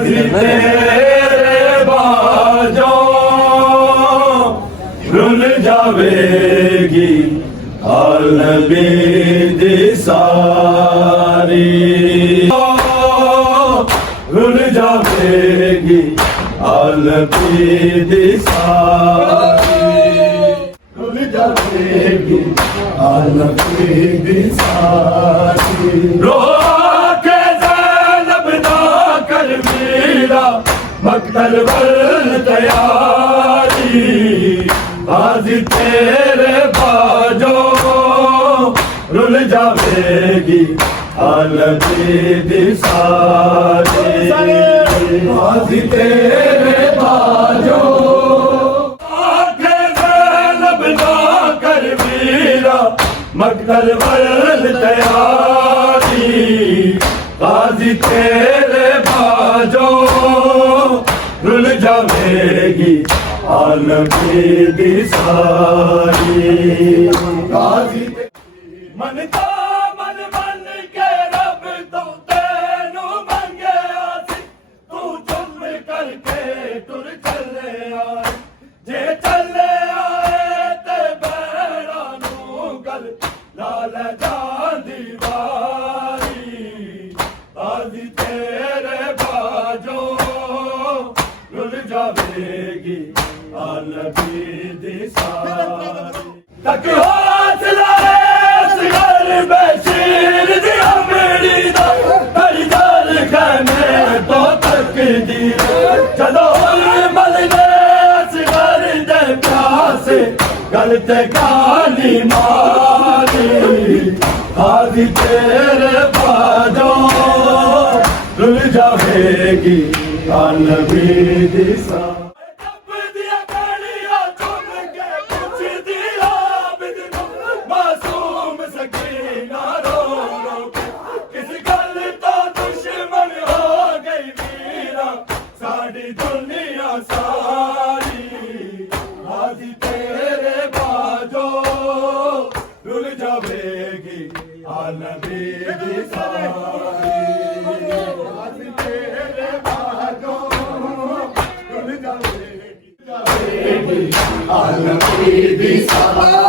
तेरे बाजों रुल जावेगी आलमी दी सारी, रुल जावेगी आलमी दी सारी, रुल जावेगी आलमी दी सारी। रोके ज़ैनब ना कर मीरा मक्तल वल तैयारी, बाजी तेरे बाजों रुल जावेगी आलमी दी सारी, बाजी तेरे बाजों मक्तल वल तैयारी, बाजी तेरे बाजों रुल जावेगी आलमी दी सारी। बाजी मन का मन मन के रब तो तेनू मंगे आसी, तू चुप करके टुर चले आए, जे चले आए ते बैरा नू गल लाल जान दीवारी, बाजी तेरे बाजों रुल जावेगी आलमी दी सारी। तक हौसला सिगर बशीर दी अमरी दा कई दल खैमे तो तक दी, चलो मल दे सिगर दे प्यासे गलते काली मारी, बाजी तेरे बाजों रुल जावेगी आलमी दी सारी। दुनिया सारी, बाजी तेरे बाजों रुल जावेगी आलमी दी सारी, बाजी तेरे बाजों रुल जावेगी आलमी दी सारी।